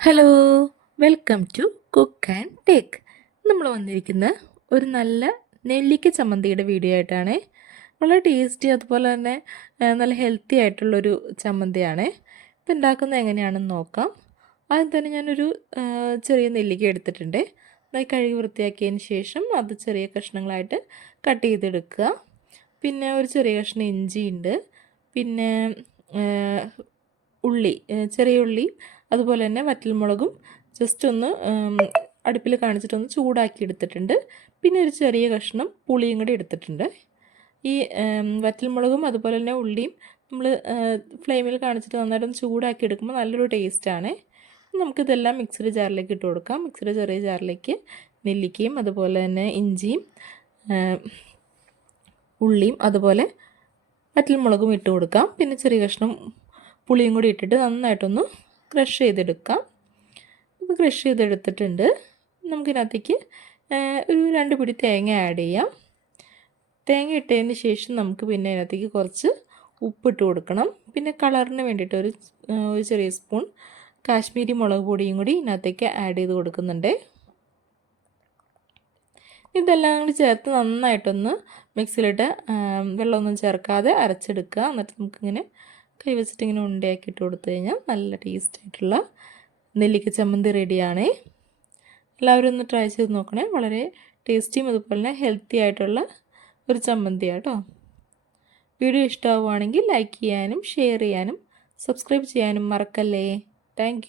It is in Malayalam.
Hello, welcome to cook and take. നമ്മൾ വന്നിരിക്കുന്ന ഒരു നല്ല നെല്ലിക്ക ചമ്മന്തിയുടെ വീഡിയോ ആയിട്ടാണ്. വളരെ ടേസ്റ്റി അതുപോലെ തന്നെ നല്ല ഹെൽത്തി ആയിട്ടുള്ളൊരു ചമ്മന്തിയാണ്. ഇത് ഉണ്ടാക്കുന്നത് എങ്ങനെയാണെന്ന് നോക്കാം. ആദ്യം തന്നെ ഞാനൊരു ചെറിയ നെല്ലിക്ക എടുത്തിട്ടുണ്ട്. അത് കഴുകി വൃത്തിയാക്കിയതിന് ശേഷം അത് ചെറിയ കഷ്ണങ്ങളായിട്ട് കട്ട് ചെയ്തെടുക്കുക. പിന്നെ ഒരു ചെറിയ കഷ്ണം ഇഞ്ചിയുണ്ട്. പിന്നെ ഉള്ളി, ചെറിയ ഉള്ളി, അതുപോലെ തന്നെ വറ്റൽമുളകും ജസ്റ്റ് ഒന്ന് അടുപ്പിൽ കാണിച്ചിട്ടൊന്ന് ചൂടാക്കി എടുത്തിട്ടുണ്ട്. പിന്നെ ഒരു ചെറിയ കഷ്ണം പുളിയും കൂടി എടുത്തിട്ടുണ്ട്. ഈ വറ്റൽമുളകും അതുപോലെ തന്നെ ഉള്ളിയും നമ്മൾ ഫ്ലെയിമിൽ കാണിച്ചിട്ട് നന്നായിട്ടൊന്ന് ചൂടാക്കി എടുക്കുമ്പോൾ നല്ലൊരു ടേസ്റ്റാണ്. നമുക്കിതെല്ലാം മിക്സിയുടെ ജാറിലേക്ക് ഇട്ട് കൊടുക്കാം. മിക്സിയുടെ ചെറിയ ജാറിലേക്ക് നെല്ലിക്കയും അതുപോലെ തന്നെ ഇഞ്ചിയും ഉള്ളിയും അതുപോലെ വറ്റൽമുളകും ഇട്ട് കൊടുക്കാം. പിന്നെ ചെറിയ കഷ്ണം പുളിയും കൂടി ഇട്ടിട്ട് നന്നായിട്ടൊന്ന് ക്രഷ് ചെയ്തെടുക്കാം. ഇത് ക്രഷ് ചെയ്തെടുത്തിട്ടുണ്ട്. നമുക്കിതിനകത്തേക്ക് ഒരു 2 പിടി തേങ്ങ ആഡ് ചെയ്യാം. തേങ്ങ ഇട്ടതിന് ശേഷം നമുക്ക് പിന്നെ അതിനകത്തേക്ക് കുറച്ച് ഉപ്പിട്ട് കൊടുക്കണം. പിന്നെ കളറിന് വേണ്ടിയിട്ട് ഒരു ചെറിയ സ്പൂൺ കാശ്മീരി മുളക് പൊടിയും കൂടി ഇതിനകത്തേക്ക് ആഡ് ചെയ്ത് കൊടുക്കുന്നുണ്ട്. ഇതെല്ലാം കൂടി ചേർത്ത് നന്നായിട്ടൊന്ന് മിക്സിയിലിട്ട് വെള്ളമൊന്നും ചേർക്കാതെ അരച്ചെടുക്കുക. എന്നിട്ട് നമുക്കിങ്ങനെ കൈ വെച്ചിട്ട് ഇങ്ങനെ ഉണ്ടയാക്കിയിട്ട് കൊടുത്തു കഴിഞ്ഞാൽ നല്ല ടേസ്റ്റ് ആയിട്ടുള്ള നെല്ലിക്ക ചമ്മന്തി റെഡിയാണ്. എല്ലാവരും ഒന്ന് ട്രൈ ചെയ്ത് നോക്കണേ. വളരെ ടേസ്റ്റിയും അതുപോലെ തന്നെ ഹെൽത്തി ആയിട്ടുള്ള ഒരു ചമ്മന്തിയാണ് കേട്ടോ. വീഡിയോ ഇഷ്ടമാവുകയാണെങ്കിൽ ലൈക്ക് ചെയ്യാനും ഷെയർ ചെയ്യാനും സബ്സ്ക്രൈബ് ചെയ്യാനും മറക്കല്ലേ. താങ്ക്